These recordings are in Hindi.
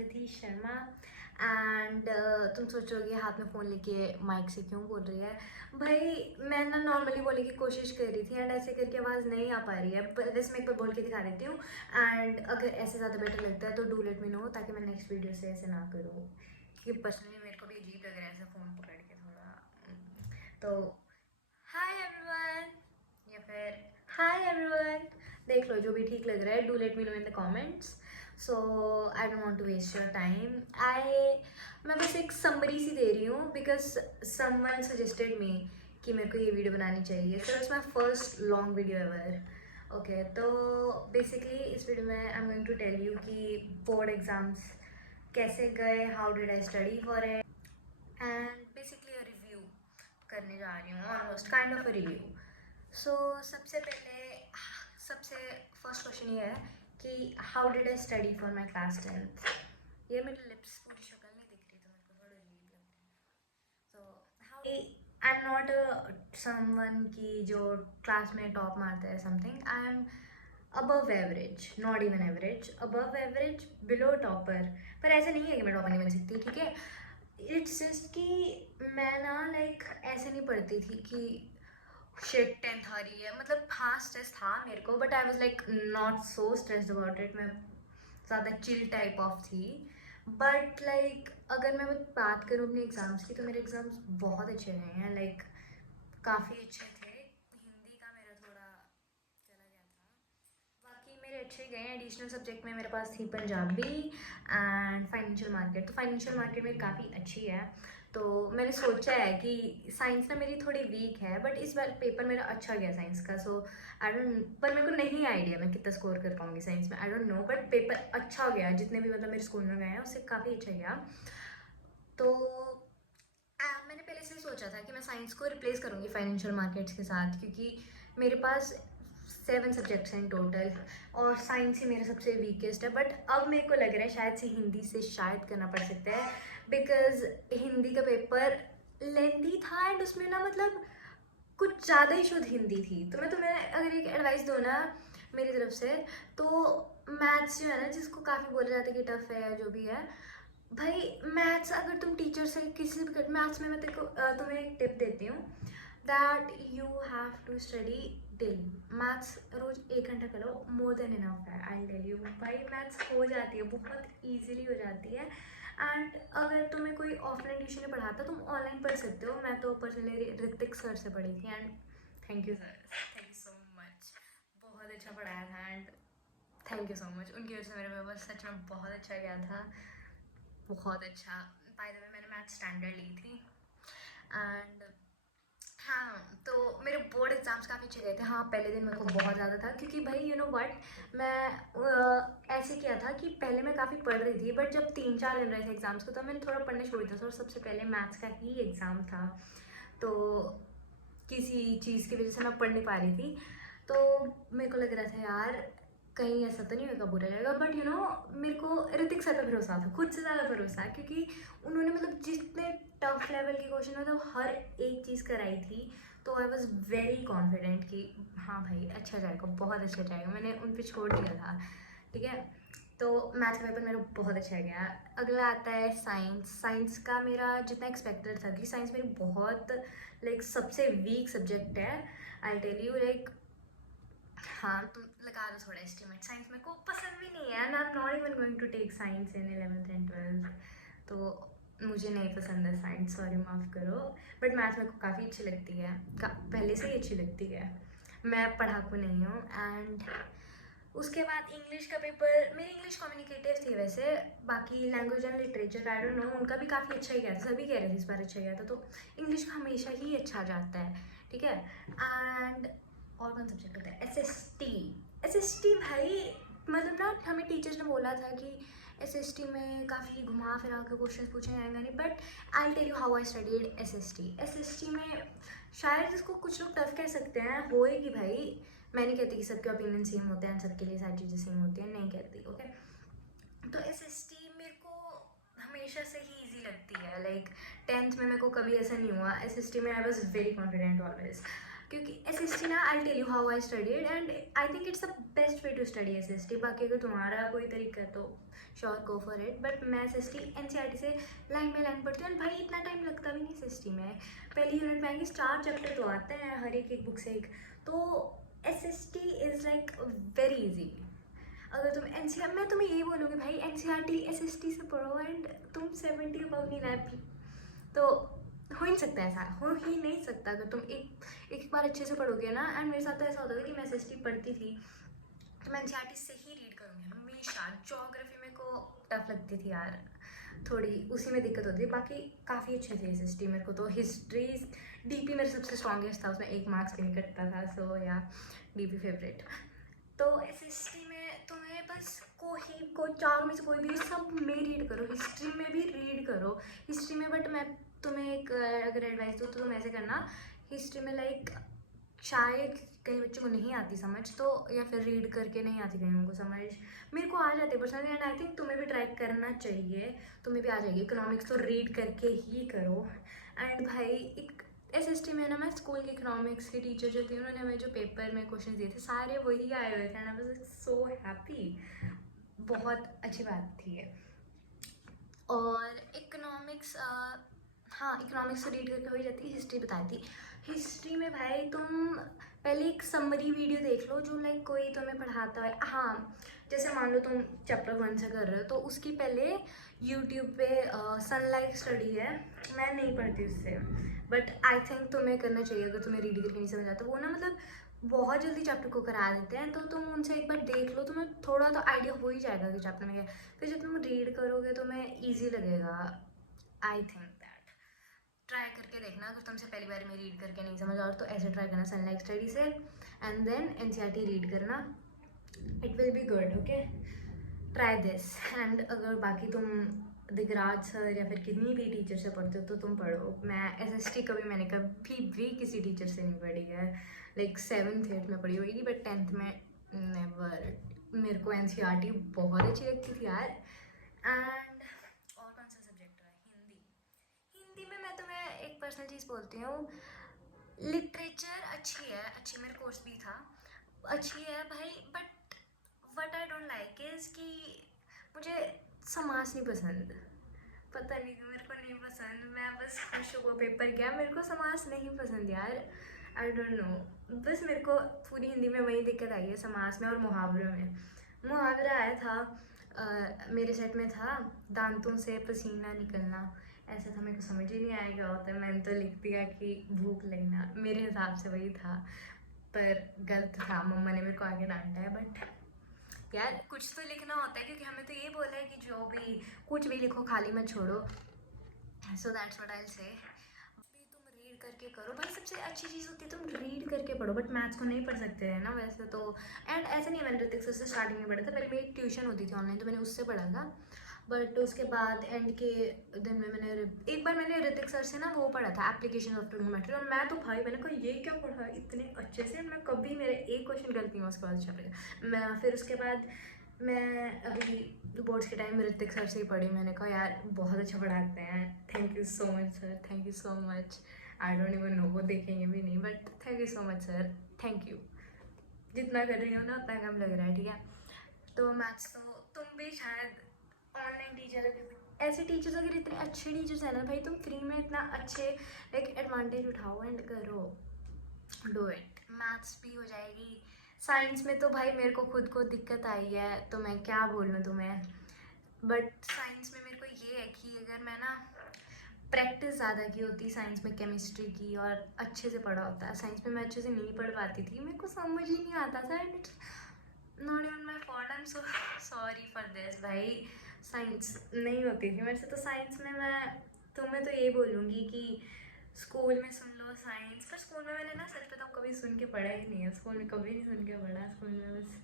रिद्धि शर्मा एंड तुम सोचोगे हाथ में फ़ोन लेके माइक से क्यों बोल रही है। भाई मैं ना नॉर्मली बोलने की कोशिश कर रही थी एंड ऐसे करके आवाज़ नहीं आ पा रही है, वैसे मैं एक बार बोल के दिखा देती हूँ। एंड अगर ऐसे ज़्यादा बेटर लगता है तो डू लेट मी नो, ताकि मैं नेक्स्ट वीडियो से ऐसे ना करूँ, क्योंकि पर्सनली मेरे को भी अजीब लग रहा है ऐसा फ़ोन पकड़ के थोड़ा। तो हाय एवरीवन, या फिर हाय एवरीवन, देख लो जो भी ठीक लग रहा है। Do let me know in the comments. So I don't want to waste your time. मैं बस एक समरी सी दे रही हूँ बिकॉज समवन सजेस्टेड मी कि मेरे को ये वीडियो बनानी चाहिए। So it's my first long video ever. Okay, तो बेसिकली इस वीडियो में I am going to tell you कि बोर्ड एग्ज़ाम्स कैसे गए, how did I study for it, and basically a review करने जा रही हूँ, almost kind of a review. So सबसे फर्स्ट क्वेश्चन ये है कि how did I study for my class 10th। ये मेरी लिप्स पूरी शक्ल नहीं दिख रही तो मेरे को थोड़ा अजीब लग रही है। So how I am not someone की जो क्लास में टॉप मारता है something. I am above average, not even average, above average, below topper. पर ऐसा नहीं है कि मैं टॉपर नहीं बन सकती, ठीक है। इट्स जस्ट कि मैं ना लाइक ऐसे नहीं पढ़ती थी कि शिट 10th आ रही है। मतलब हाँ स्ट्रेस था मेरे को, but I was like not so stressed about it. मैं ज़्यादा चिल टाइप ऑफ थी। बट लाइक अगर मैं बात करूँ अपने एग्ज़ाम्स की, तो मेरे एग्ज़ाम्स बहुत अच्छे रहे हैं, लाइक काफ़ी अच्छे थे। हिंदी का मेरा थोड़ा चला गया था, बाकी मेरे अच्छे गए हैं। एडिशनल सब्जेक्ट में मेरे पास थी पंजाबी एंड फाइनेंशियल मार्केट। तो फाइनेंशियल मार्केट मेरी काफ़ी अच्छी है। तो मैंने सोचा है कि साइंस ना मेरी थोड़ी वीक है, बट इस बार पेपर मेरा अच्छा गया साइंस का। सो आई डोंट, पर मेरे को नहीं आइडिया मैं कितना स्कोर कर पाऊँगी साइंस में, I don't know. But paper अच्छा गया, जितने भी मतलब मेरे स्कूल में गए हैं उससे काफ़ी अच्छा गया। तो मैंने पहले से ही सोचा था कि मैं साइंस को रिप्लेस करूँगी फाइनेंशियल मार्केट्स के साथ, क्योंकि मेरे पास 7 सब्जेक्ट्स हैं टोटल और साइंस ही मेरा सबसे वीकेस्ट है। बट अब मेरे को लग रहा है शायद से हिंदी से शायद करना पड़ सकता है, बिकॉज हिंदी का पेपर लेंदी था एंड उसमें ना मतलब कुछ ज़्यादा ही शुद्ध हिंदी थी। तो मैं तुम्हें अगर एक एडवाइस दूँ ना मेरी तरफ से, तो मैथ्स जो है ना, जिसको काफ़ी बोला जाता है कि टफ है या जो भी है, भाई मैथ्स अगर तुम टीचर से किसी भी मैथ्स में मैं तेरे को तुम्हें एक टिप देती हूँ that you have to study daily. Maths रोज 1 घंटा करो, मोर देन इनफ है, आई टेल यू। भाई मैथ्स हो जाती है, बहुत ईजिली हो जाती है। एंड अगर तुम्हें कोई ऑफलाइन ट्यूशन नहीं पढ़ाता, तुम ऑनलाइन पढ़ सकते हो। मैं तो पर्सनली ऋतिक सर से पढ़ी थी and thank you sir, thank you so much. बहुत अच्छा पढ़ाया था and thank you so much. उनकी वजह से मेरा पेपर सच में बहुत अच्छा गया था, बहुत अच्छा। बाय द वे मैंने मैथ स्टैंडर्ड ली थी एंड हाँ, तो मेरे बोर्ड एग्जाम्स काफ़ी अच्छे गए थे। हाँ, पहले दिन मेरे को बहुत ज़्यादा था, क्योंकि भाई यू नो व्हाट, मैं ऐसे किया था कि पहले मैं काफ़ी पढ़ रही थी, बट जब 3-4 दिन रहे थे एग्ज़ाम्स को तो मैंने थोड़ा पढ़ना छोड़ दिया था। और सबसे पहले मैथ्स का ही एग्ज़ाम था, तो किसी चीज़ की वजह से मैं पढ़ नहीं पा रही थी। तो मेरे को लग रहा था यार कहीं ऐसा तो नहीं होगा बुरा रहेगा, बट यू नो मेरे को ऋतिक सर पर भरोसा था, खुद से ज़्यादा भरोसा, क्योंकि उन्होंने मतलब जितने टफ लेवल की क्वेश्चन मतलब हर एक चीज़ कराई थी। तो आई वॉज वेरी कॉन्फिडेंट कि हाँ भाई अच्छा जाएगा, बहुत अच्छा जाएगा। मैंने उन पर छोड़ दिया था, ठीक है। तो मैथ्स का पेपर मेरा बहुत अच्छा गया। अगला आता है साइंस। साइंस का मेरा जितना एक्सपेक्टेड था, कि साइंस मेरी बहुत लाइक सबसे वीक सब्जेक्ट है, आई टेल यू लाइक। हाँ, तुम लगा दो थोड़ा एस्टिमेट। साइंस मेरे को पसंद भी नहीं है and I am not even going to take science in 11th and 12th। तो मुझे नहीं पसंद है साइंस, सॉरी माफ़ करो। बट मैथ मेरे को काफ़ी अच्छी लगती है, पहले से ही अच्छी लगती है। मैं पढ़ाकू नहीं हूँ। एंड उसके बाद इंग्लिश का पेपर, मेरी इंग्लिश कम्युनिकेटिव थी वैसे। बाकी language and literature I don't know, उनका भी काफ़ी अच्छा ही गया था, सभी कह रहे थे इस बार अच्छा गया था। तो इंग्लिश का हमेशा ही अच्छा जाता है, ठीक है। एंड और कौन सब्जेक्ट होता है, एस एस टी भाई। मतलब ना हमें टीचर्स ने बोला था कि एस में काफ़ी घुमा फिरा के क्वेश्चन पूछे जाएंगे नहीं, but I tell you how I studied S S T में शायद इसको कुछ लोग टफ कह सकते हैं, होएगी भाई। मैं नहीं कहती कि सबके ओपिनियन सेम होते हैं, सबके लिए सारी चीज़ें सेम होती हैं, नहीं कहती, ओके। तो एस मेरे को हमेशा से ही ईजी लगती है, लाइक 10th में मेरे को कभी ऐसा नहीं हुआ। एस में I was very confident always. क्योंकि SST ना, I tell you how I studied and I think it's the best way to study SST। बाकी अगर तुम्हारा कोई तरीका है तो sure go for it, but मैं SST NCERT से लाइन बाई लाइन पढ़ती हूँ। एंड भाई इतना टाइम लगता भी नहीं SST में। पहली यूनिट में आएंगे 4 चैप्टर तो आते हैं हर एक बुक से एक, तो SST is like very easy. अगर तुम NCERT, मैं तुम्हें यही बोलूँगी भाई NCERT SST से पढ़ो एंड तुम 70 अबव नहीं लाए, तो हो ही नहीं सकता, ऐसा हो ही नहीं सकता। अगर तुम एक बार अच्छे से पढ़ोगे ना, एंड मेरे साथ तो ऐसा होता था कि मैं SST पढ़ती थी तो मैं NCERT से ही रीड करूँगी हमेशा। ज्योग्राफी मेरे को टफ लगती थी यार, थोड़ी उसी में दिक्कत होती है, बाकी काफ़ी अच्छे थे SST मेरे को तो। हिस्ट्री DP मेरे सबसे स्ट्रॉन्गेस्ट था, उसमें 1 मार्क्स भी नहीं कटता था, सो या DP फेवरेट। तो SST में तुम्हें बस कोई 4 में से कोई भी सब में रीड करो, हिस्ट्री में भी रीड करो। हिस्ट्री में बट मैं तुम्हें एक अगर एडवाइस दूँ तो तुम ऐसे करना, हिस्ट्री में लाइक शायद कई बच्चों को नहीं आती समझ, तो या फिर रीड करके नहीं आती कहीं उनको समझ, मेरे को आ जाती है पर्सनली, एंड आई थिंक तुम्हें भी ट्राई करना चाहिए, तुम्हें भी आ जाएगी। इकोनॉमिक्स तो रीड करके ही करो। एंड भाई एक SST में ना, मैं स्कूल के इकोनॉमिक्स की टीचर जो थी, उन्होंने हमें जो पेपर में क्वेश्चन दिए थे सारे वही आए हुए थे, and I was so happy. बहुत अच्छी बात थी ये। और इकोनॉमिक्स, हाँ इकोनॉमिक्स तो रीड करके हो ही जाती है। हिस्ट्री बताई थी, हिस्ट्री में भाई तुम पहले एक समरी वीडियो देख लो जो लाइक कोई तुम्हें पढ़ाता है। हाँ जैसे मान लो तुम चैप्टर 1 से कर रहे हो तो उसकी पहले यूट्यूब पे सनलाइट स्टडी है, मैं नहीं पढ़ती उससे, बट आई थिंक तुम्हें करना चाहिए अगर तुम्हें रीड करके नहीं समझ आता। वो ना मतलब बहुत जल्दी चैप्टर को करा देते हैं, तो तुम उनसे एक बार देख लो, तुम्हें थोड़ा तो आइडिया हो ही जाएगा कि चैप्टर में क्या है। फिर जब तुम रीड करोगे तुम्हें ईजी लगेगा। आई थिंक दैट ट्राई करके देखना, अगर तुमसे पहली बार में रीड करके नहीं समझ और तो ऐसे ट्राई करना सनलाइट स्टडी से, एंड देन NCERT रीड करना, it will be good. Okay, try this. And अगर बाकी तुम दिगराज सर या फिर किन्हीं भी टीचर से पढ़ते हो तो तुम पढ़ो। मैं SST कभी मैंने कभी भी किसी टीचर से नहीं पढ़ी है, लाइक 7th 8th में पढ़ी होगी, बट 10th में नेवर। मेरे को NCERT बहुत अच्छी लगती थी यार। एंड और कौन सा सब्जेक्ट है? हिंदी में मैं तुम्हें एक पर्सनल चीज़ बोलती हूँ, लिटरेचर अच्छी है, अच्छी मेरा कोर्स भी था, अच्छी है भाई, but what I don't like is कि मुझे समास नहीं पसंद। पता नहीं क्यों मेरे को नहीं पसंद, मैं बस खुश हुआ पेपर गया, मेरे को समास नहीं पसंद यार, आई डोंट नो। बस मेरे को पूरी हिंदी में वही दिक्कत आई है, समास में और मुहावरे में। मुहावरा आया था मेरे सेट में था, दांतों से पसीना निकलना, ऐसा था, मेरे को समझ ही नहीं आया क्या होता है। मैंने तो लिख दिया कि भूख लगना, मेरे हिसाब से वही था, पर गलत था, मम्मा ने मेरे को आगे डांटा है। बट यार कुछ तो लिखना होता है, क्योंकि हमें तो ये बोला है कि जो भी कुछ भी लिखो खाली मत छोड़ो, सो दैट्स व्हाट आई से। भी तुम रीड करके करो भाई, सबसे अच्छी चीज़ होती है तुम रीड करके पढ़ो, बट मैथ्स को नहीं पढ़ सकते हैं ना वैसे तो। एंड ऐसा नहीं है, मैंने ऋतिक सर से स्टार्टिंग में पढ़ा था, पहले मेरी ट्यूशन होती थी ऑनलाइन, तो मैंने उससे पढ़ा था, बट उसके बाद एंड के दिन में मैंने एक बार मैंने ऋतिक सर से ना वो पढ़ा था, एप्लीकेशन ऑफ ट्रिग्नोमेट्री, और मैं तो भाई मैंने कहा ये क्या पढ़ा इतने अच्छे से, मैं कभी मेरे एक क्वेश्चन गलती हुआ उसके बाद अच्छा पढ़ा मैं। फिर उसके बाद मैं अभी बोर्ड्स के टाइम ऋतिक सर से ही पढ़ी, मैंने कहा यार बहुत अच्छा पढ़ाते हैं, thank you so much sir, thank you so much. I don't even know वो देखेंगे भी नहीं, but thank you so much sir, thank you. जितना कर रही हो ना उतना कम लग रहा है, ठीक है। तो मैथ्स तो तुम भी शायद ऑनलाइन टीचर ऐसे टीचर्स, अगर इतने अच्छे टीचर्स हैं ना भाई, तुम फ्री में इतना अच्छे लाइक एडवांटेज उठाओ एंड करो, डू इट। मैथ्स भी हो जाएगी। साइंस में तो भाई मेरे को खुद को दिक्कत आई है, तो मैं क्या बोलूँ तुम्हें, बट साइंस में मेरे को ये है कि अगर मैं ना प्रैक्टिस ज़्यादा की होती साइंस में केमिस्ट्री की, और अच्छे से पढ़ा होता है, साइंस में मैं अच्छे से नहीं पढ़ पाती थी, मेरे को समझ ही नहीं आता था, and it's not even my fault, I am so sorry for this भाई। साइंस नहीं होती थी मेरे से, तो साइंस में मैं तुम्हें तो ये बोलूँगी कि स्कूल में सुन लो साइंस, पर स्कूल में मैंने ना सच बताऊँ कभी सुन के पढ़ा ही नहीं है, स्कूल में कभी नहीं सुन के पढ़ा, स्कूल में बस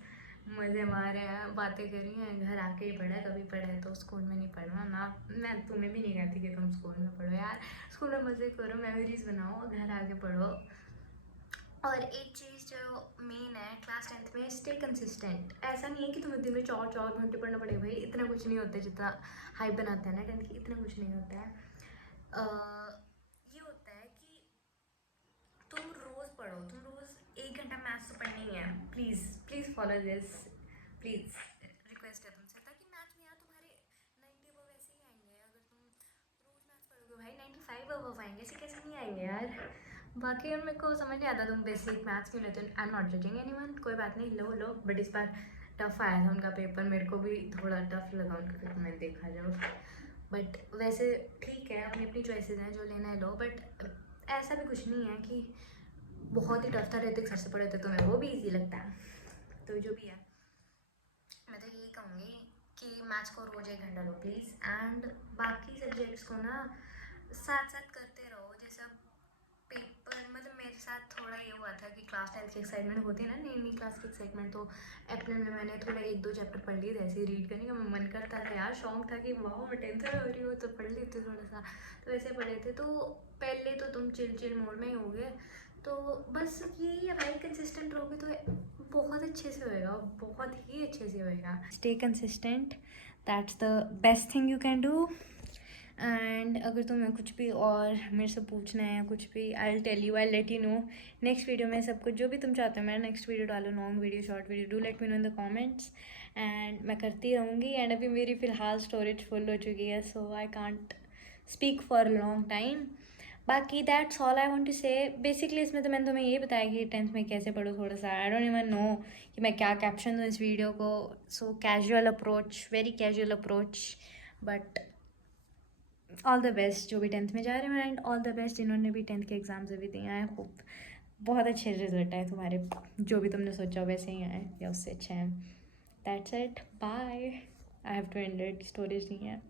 मज़े मारे हैं, बातें करी हैं, घर आके ही पढ़ा है, कभी पढ़ा है तो स्कूल में नहीं पढ़ना ना। मैं तुम्हें भी नहीं कहती कि तुम स्कूल में पढ़ो यार, स्कूल में मज़े करो, मेमोरीज बनाओ, घर आके पढ़ो। और एक चीज़ जो मेन है क्लास 10th में, स्टे कंसिस्टेंट। ऐसा नहीं है कि तुम्हें दिन में 4 घंटे पढ़ना पड़ेगा भाई, इतना कुछ नहीं होता है जितना हाइप बनाते हैं ना 10th की, इतना कुछ नहीं होता है। ये होता है कि तुम रोज़ पढ़ो, तुम रोज़ 1 घंटा मैथ्स तो पढ़नी ही है। Please please follow this, please request है तुमसे, ताकि मैथ्स में यार तुम्हारे 90 अबव वैसे ही आएंगे। अगर तुम रोज़ मैथ्स पढ़ोगे भाई 95 अबव आएंगे, ऐसे कैसे नहीं आएंगे यार। बाकी और मेरे को समझ नहीं आता तुम बेसिक मैथ्स क्यों लेते हो। आई एम नॉट जजिंग एनीवन, कोई बात नहीं, लो लो। बट इस बार टफ़ आया था उनका पेपर, मेरे को भी थोड़ा टफ लगा उनका पेपर, मैंने देखा जब। बट वैसे ठीक है, अपनी अपनी चॉइसेस हैं, जो लेना है लो। बट ऐसा भी कुछ नहीं है कि बहुत ही टफ था, ऋतिक सर से पढ़े थे तो मैं वो भी इजी लगता है। तो जो भी है, मैं तो यही कहूँगी कि मैथ्स को रोज़ 1 घंटा लो प्लीज़। एंड बाकी सब्जेक्ट्स को ना साथ साथ करते रहो। जैसे अब पेपर, मतलब मेरे साथ थोड़ा ये हुआ था कि क्लास 10 की एक्साइटमेंट होती है ना, नई नई क्लास की एक्साइटमेंट, तो अप्रैल में मैंने थोड़ा 1-2 चैप्टर पढ़ लिए थे। ऐसे ही रीड करने का मन करता था यार, शौक था कि वाह मैं 10th में हो रही हूँ तो पढ़ लेती हूँ थोड़ा सा। तो वैसे पढ़े थे। तो पहले तो तुम चिल मोड में ही हो गए। तो बस यही है भाई, कंसिस्टेंट रहोगे तो बहुत अच्छे से होएगा, बहुत ही अच्छे से होएगा। Stay consistent, that's the best thing you can do. And अगर तुम्हें कुछ भी और मेरे से पूछना है या कुछ भी, I will tell you, I let you know next video में। सब कुछ जो भी तुम चाहते हो मैं नेक्स्ट वीडियो डालूँ, long video, short video, do let me know in the comments. And मैं करती रहूँगी। एंड अभी मेरी फ़िलहाल स्टोरेज फुल हो चुकी है, so I can't speak for long time. बाकी that's all I want to say. Basically इसमें तो मैंने तुम्हें ये बताया कि 10th में कैसे पढ़ो थोड़ा सा। आई डोंट इवन नो कि मैं क्या कैप्शन दूँ इस वीडियो को। सो casual approach, very casual approach. But all the best जो भी 10th में जा रहे हैं, एंड ऑल द बेस्ट जिन्होंने भी 10th के एग्ज़ाम्स अभी दिए। आई होप बहुत अच्छे रिजल्ट आए तुम्हारे, जो भी तुमने सोचा वैसे ही आए या उससे अच्छे हैं। That's it, bye. I have to end it, storage नहीं है।